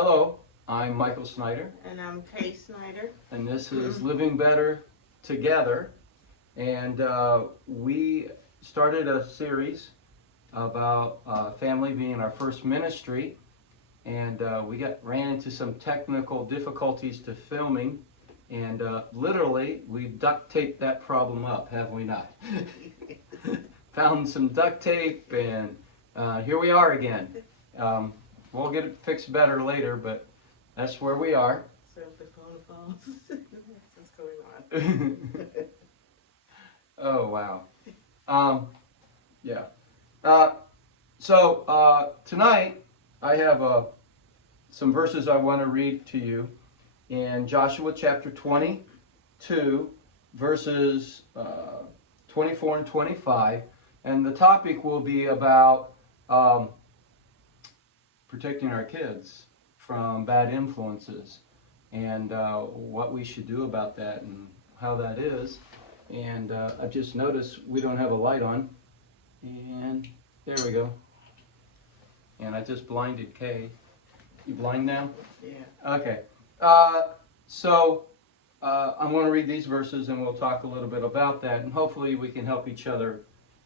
Hello, I'm Michael Snyder, And I'm Kay Snyder. and this is Living Better Together. And we started a series about family being our first ministry, and we ran into some technical difficulties to filming, and literally we duct taped that problem up, have we not? Found some duct tape, and here we are again. We'll get it fixed better later, but that's where we are. So if the phone falls, what's going on? Oh, wow. Yeah. Tonight I have some verses I want to read to you in Joshua chapter 22, verses 24 and 25. And the topic will be about protecting our kids from bad influences and what we should do about that and how that is. And I've just noticed we don't have a light on. And there we go. And I just blinded Kay. You blind now? Yeah. Okay. I'm going to read these verses and we'll talk a little bit about that. And hopefully we can help each other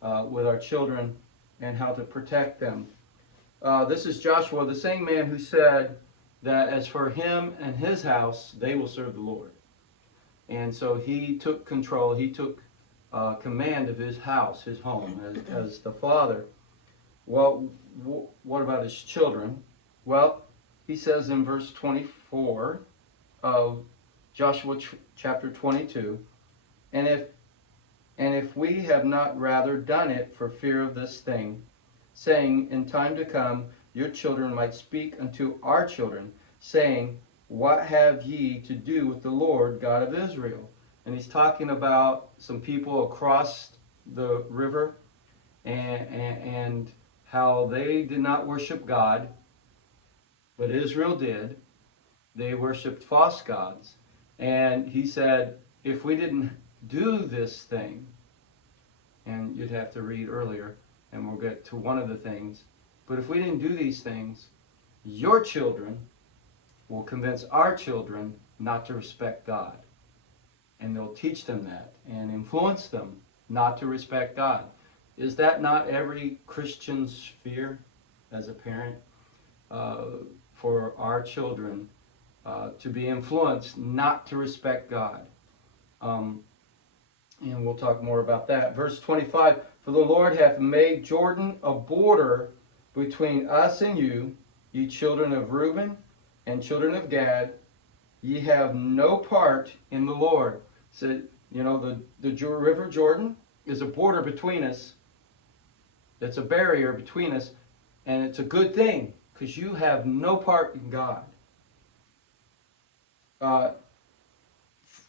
with our children and how to protect them. This is Joshua, the same man who said that as for him and his house, they will serve the Lord. And so he took control, he took command of his house, his home, as the father. Well, what about his children? Well, he says in verse 24 of Joshua chapter 22, and if we have not rather done it for fear of this thing, saying, in time to come, your children might speak unto our children, saying, what have ye to do with the Lord God of Israel? And he's talking about some people across the river and how they did not worship God, but Israel did. They worshiped false gods. And he said, if we didn't do this thing, and you'd have to read earlier, and we'll get to one of the things, but if we didn't do these things, your children will convince our children not to respect God. And they'll teach them that and influence them not to respect God. Is that not every Christian's fear as a parent? For our children to be influenced not to respect God. And we'll talk more about that. Verse 25, for the Lord hath made Jordan a border between us and you, ye children of Reuben and children of Gad, ye have no part in the Lord. So, the river Jordan is a border between us. It's a barrier between us, and it's a good thing, because you have no part in God.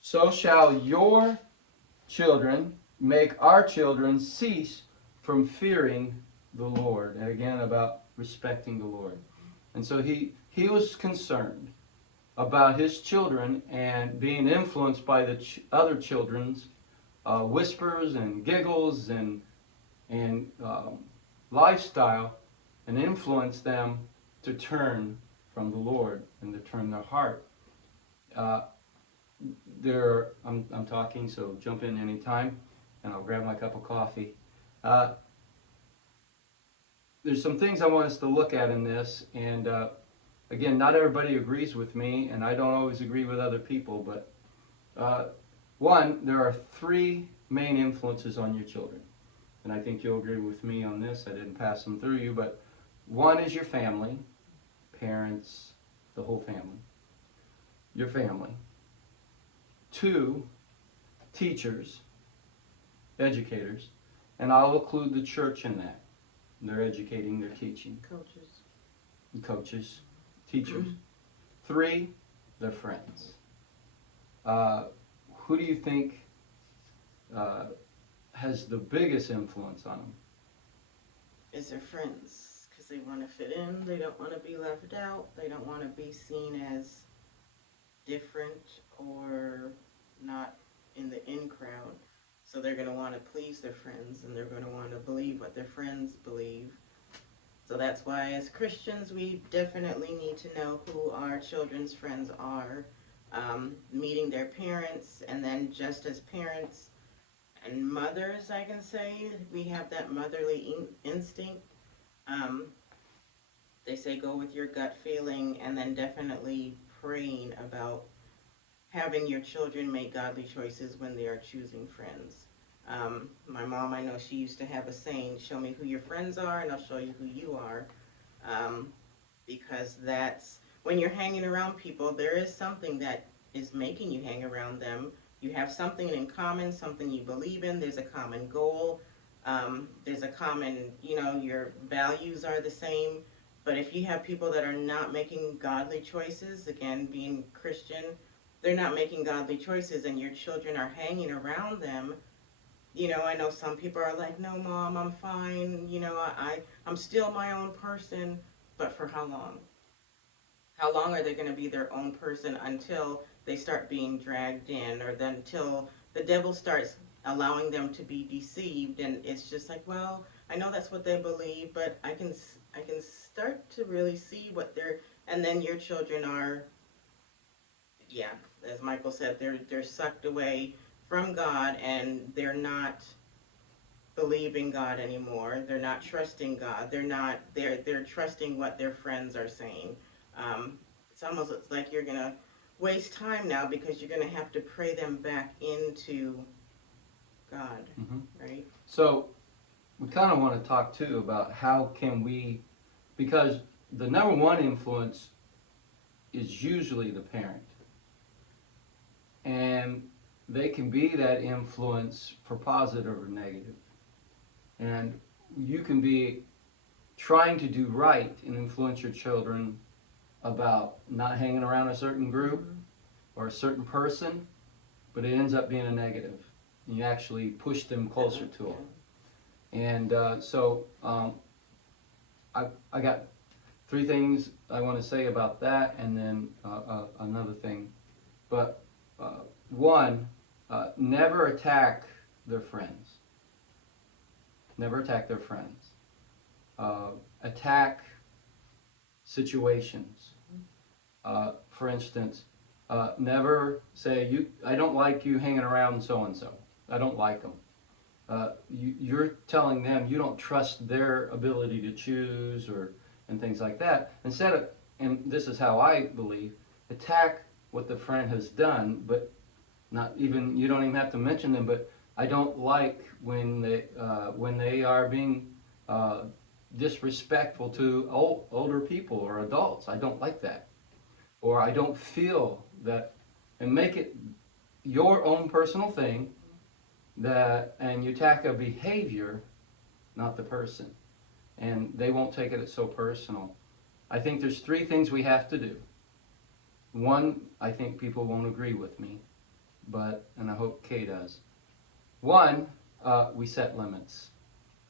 So shall your children make our children cease from fearing the Lord. And again, about respecting the Lord. And so he was concerned about his children and being influenced by the other children's whispers and giggles and lifestyle, and influence them to turn from the Lord and to turn their heart. I'm talking, so jump in anytime, and I'll grab my cup of coffee. There's some things I want us to look at in this, and again, not everybody agrees with me, and I don't always agree with other people, but one, there are three main influences on your children, and I think you'll agree with me on this. I didn't pass them through you, but one is your family, parents, the whole family, your family. Two, teachers, educators, and I'll include the church in that. They're educating, they're teaching. Coaches, teachers. Three, their friends. Who do you think has the biggest influence on them? It's their friends, because they want to fit in. They don't want to be left out. They don't want to be seen as different or not in the in crowd. So they're going to want to please their friends, and they're going to want to believe what their friends believe. So that's why as Christians we definitely need to know who our children's friends are, meeting their parents, and then just as parents and mothers, I can say, we have that motherly instinct. Um, they say go with your gut feeling, and then definitely praying about having your children make godly choices when they are choosing friends. My mom, I know she used to have a saying, show me who your friends are and I'll show you who you are. Um, because that's, when you're hanging around people, there is something that is making you hang around them. You have something in common, something you believe in, there's a common goal, there's a common, your values are the same. But if you have people that are not making godly choices, again, being Christian, they're not making godly choices and your children are hanging around them. I know some people are like, no, mom, I'm fine. I'm still my own person. But for how long? How long are they going to be their own person until they start being dragged in, or then until the devil starts allowing them to be deceived? And it's just like, well, I know that's what they believe, but I can start to really see what they're. And then your children are, yeah, as Michael said, they're sucked away from God, and they're not believing God anymore. They're not trusting God. They're trusting what their friends are saying. It's almost like you're gonna waste time now because you're gonna have to pray them back into God, Mm-hmm. right? So we kind of want to talk too about how can we, because the number one influence is usually the parent. And they can be that influence for positive or negative. And you can be trying to do right and influence your children about not hanging around a certain group or a certain person, but it ends up being a negative. You actually push them closer to it. And I got three things I want to say about that, and then another thing. But one, never attack their friends. Never attack their friends. Attack situations. For instance, never say, I don't like you hanging around so and so. I don't like them. You're telling them you don't trust their ability to choose and things like that. Instead of, and this is how I believe, attack what the friend has done, but not even, you don't even have to mention them, but I don't like when they are being disrespectful to older people or adults. I don't like that. Or I don't feel that, and make it your own personal thing, and you attack a behavior, not the person. And they won't take it so personal. I think there's three things we have to do. One, I think people won't agree with me, and I hope Kay does. One, we set limits.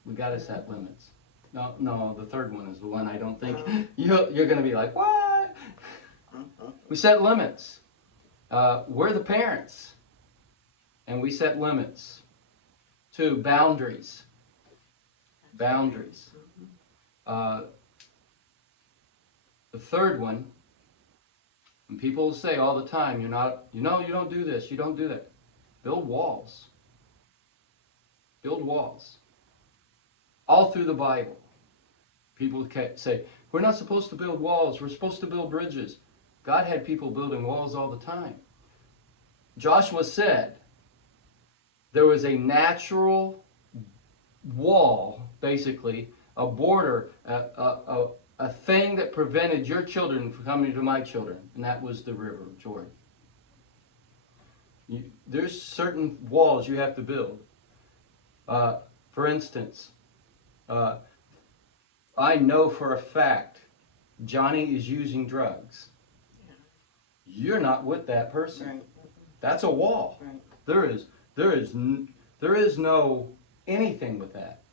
We got to set limits. No, the third one is the one I don't think you're going to be like, what? We set limits. We're the parents, and we set limits. Two, boundaries. Boundaries. The third one, and people say all the time, you don't do this, you don't do that. Build walls. Build walls. All through the Bible, people say, we're not supposed to build walls, we're supposed to build bridges. God had people building walls all the time. Joshua said there was a natural wall, basically, a border, a thing that prevented your children from coming to my children, and that was the river of Jordan. There's certain walls you have to build. For instance, I know for a fact Johnny is using drugs. Yeah. You're not with that person. Right. That's a wall. Right. There is no anything with that.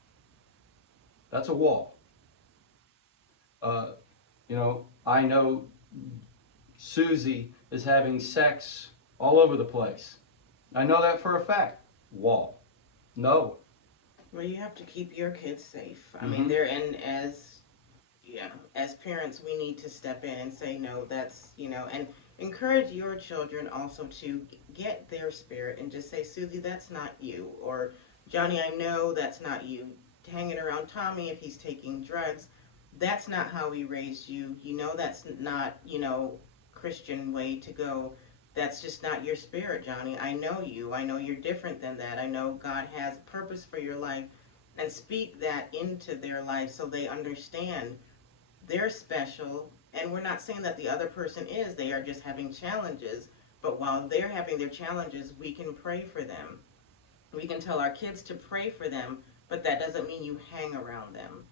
That's a wall. I know Susie is having sex all over the place. I know that for a fact. Wall. No. Well, you have to keep your kids safe. I mean, as yeah, as parents, we need to step in and say, no, that's, and encourage your children also to get their spirit and just say, Susie, that's not you. Or, Johnny, I know that's not you. Hanging around Tommy if he's taking drugs, that's not how we raised you. You know, that's not, Christian way to go. That's just not your spirit, Johnny. I know you. I know you're different than that. I know God has purpose for your life. And speak that into their life so they understand they're special, and we're not saying that the other person is. They are just having challenges. But while they're having their challenges, we can pray for them. We can tell our kids to pray for them, but that doesn't mean you hang around them.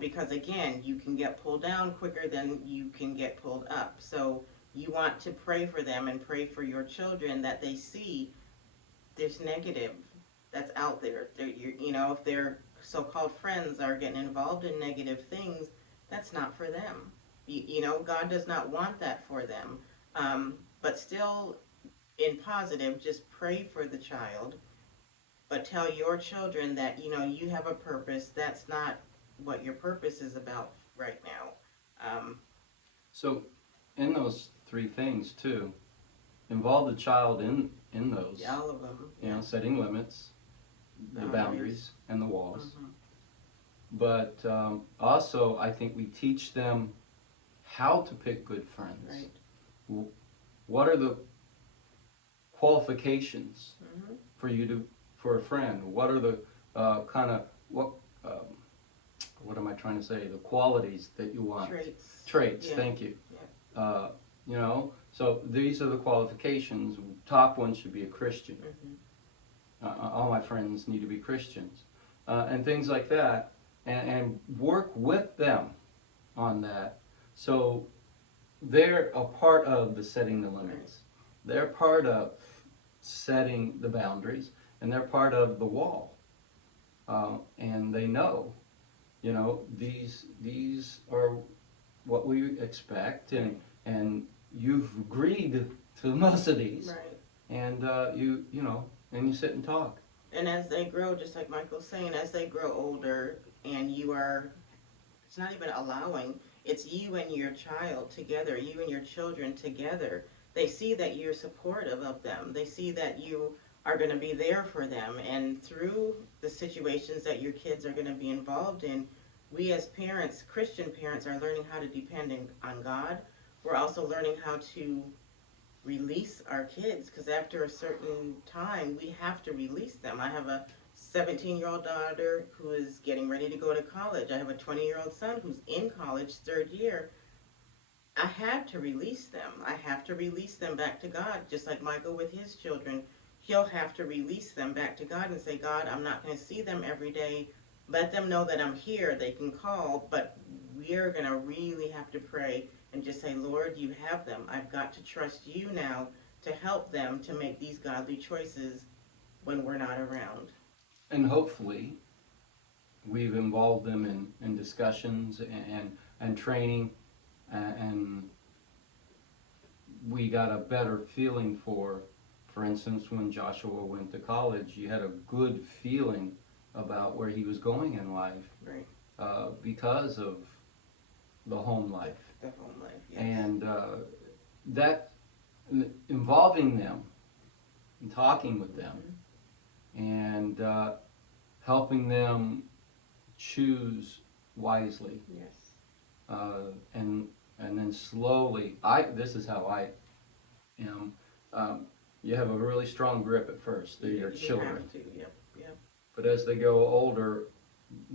Because again, you can get pulled down quicker than you can get pulled up. So you want to pray for them and pray for your children that they see there's negative that's out there. If their so-called friends are getting involved in negative things, that's not for them. God does not want that for them. But still, in positive, just pray for the child, but tell your children that you have a purpose. That's not what your purpose is about right now. So, in those three things too, involve the child in those. All of them. You know, setting limits, the boundaries, and the walls. But also, I think we teach them how to pick good friends. Right. What are the qualifications for a friend? What are the what am I trying to say? The qualities that you want. Traits. Yeah. Thank you. Yeah. So these are the qualifications. Top one should be a Christian. All my friends need to be Christians, and things like that, and work with them on that. So they're a part of the setting the limits. They're part of setting the boundaries, and they're part of the wall. And they know, these are what we expect, and you've agreed to most of these, Right. and and you sit and talk. And as they grow, just like Michael's saying, as they grow older, and it's not even allowing, it's you and your child together, you and your children together. They see that you're supportive of them. They see that you are going to be there for them. And through the situations that your kids are going to be involved in, we as parents, Christian parents, are learning how to depend on God. We're also learning how to release our kids, because after a certain time we have to release them. I have a 17-year-old daughter who is getting ready to go to college. I have a 20-year-old son who's in college, third year. I have to release them. I have to release them back to God, just like Michael with his children. He'll have to release them back to God and say, God, I'm not going to see them every day. Let them know that I'm here. They can call, but we're going to really have to pray and just say, Lord, you have them. I've got to trust you now to help them to make these godly choices when we're not around. And hopefully, we've involved them in discussions and training, and we got a better feeling for instance, when Joshua went to college, you had a good feeling about where he was going in life, Right. Because of the home life. The home life, yes. And that involving them and talking with them and helping them choose wisely. Yes. And then slowly, this is how I am. You have a really strong grip at first. They're your children. Have to. Yep. But as they go older,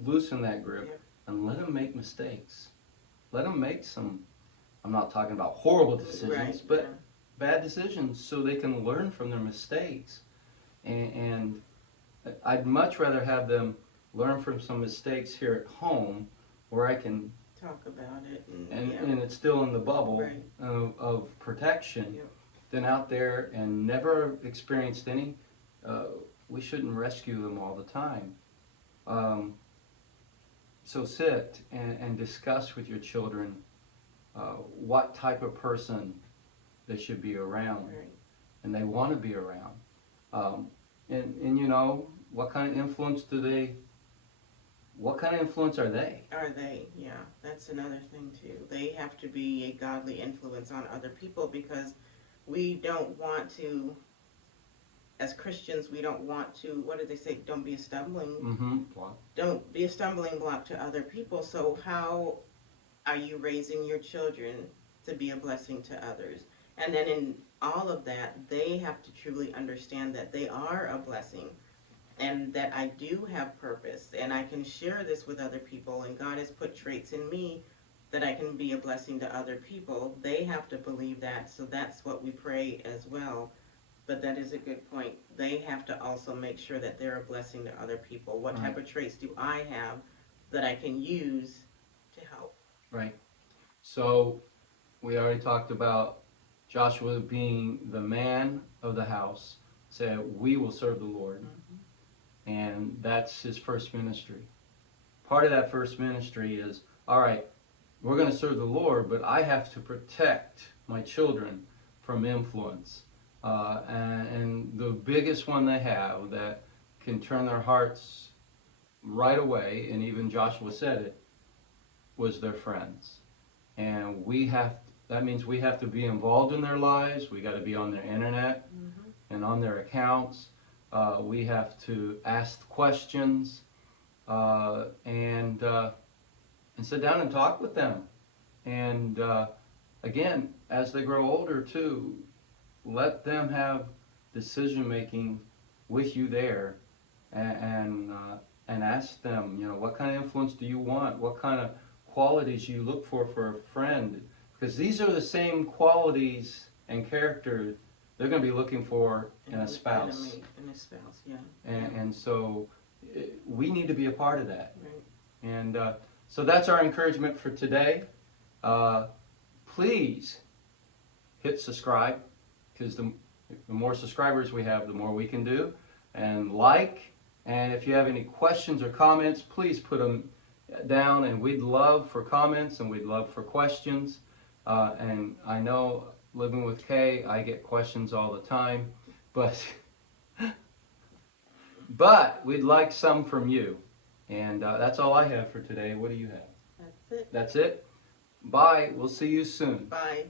loosen that grip. Yep. And let them make mistakes. Let them make some, I'm not talking about horrible decisions, Right, but bad decisions, so they can learn from their mistakes. And I'd much rather have them learn from some mistakes here at home, where I can talk about it. And it's still in the bubble of protection, than out there and never experienced any. We shouldn't rescue them all the time. So sit and discuss with your children what type of person they should be around, and they want to be around. And what kind of influence do what kind of influence are they? Are they? Yeah, that's another thing too. They have to be a godly influence on other people, because we don't want to, as Christians, we don't want to, what did they say? Don't be a stumbling, don't be a stumbling block to other people. So how are you raising your children to be a blessing to others? And then in all of that, they have to truly understand that they are a blessing, and that I do have purpose, and I can share this with other people, and God has put traits in me that I can be a blessing to other people. They have to believe that, so that's what we pray as well. But that is a good point. They have to also make sure that they're a blessing to other people. What type of traits do I have that I can use to help? Right. So we already talked about Joshua being the man of the house, said, we will serve the Lord. And that's his first ministry. Part of that first ministry is, all right, we're going to serve the Lord, but I have to protect my children from influence. And the biggest one they have that can turn their hearts right away, and even Joshua said it, was their friends. And that means we have to be involved in their lives. We got to be on their internet and on their accounts. We have to ask questions and sit down and talk with them. And again, as they grow older too, let them have decision making with you there, and ask them, what kind of influence do you want? What kind of qualities you look for a friend? Because these are the same qualities and character they're going to be looking for in a spouse. In a spouse, yeah. And so we need to be a part of that. Right. And so that's our encouragement for today. Please hit subscribe, because the more subscribers we have, the more we can do. And and if you have any questions or comments, please put them down, and we'd love for comments and we'd love for questions. And I know, living with Kay, I get questions all the time, but we'd like some from you. And that's all I have for today. What do you have? That's it. That's it? Bye. We'll see you soon. Bye.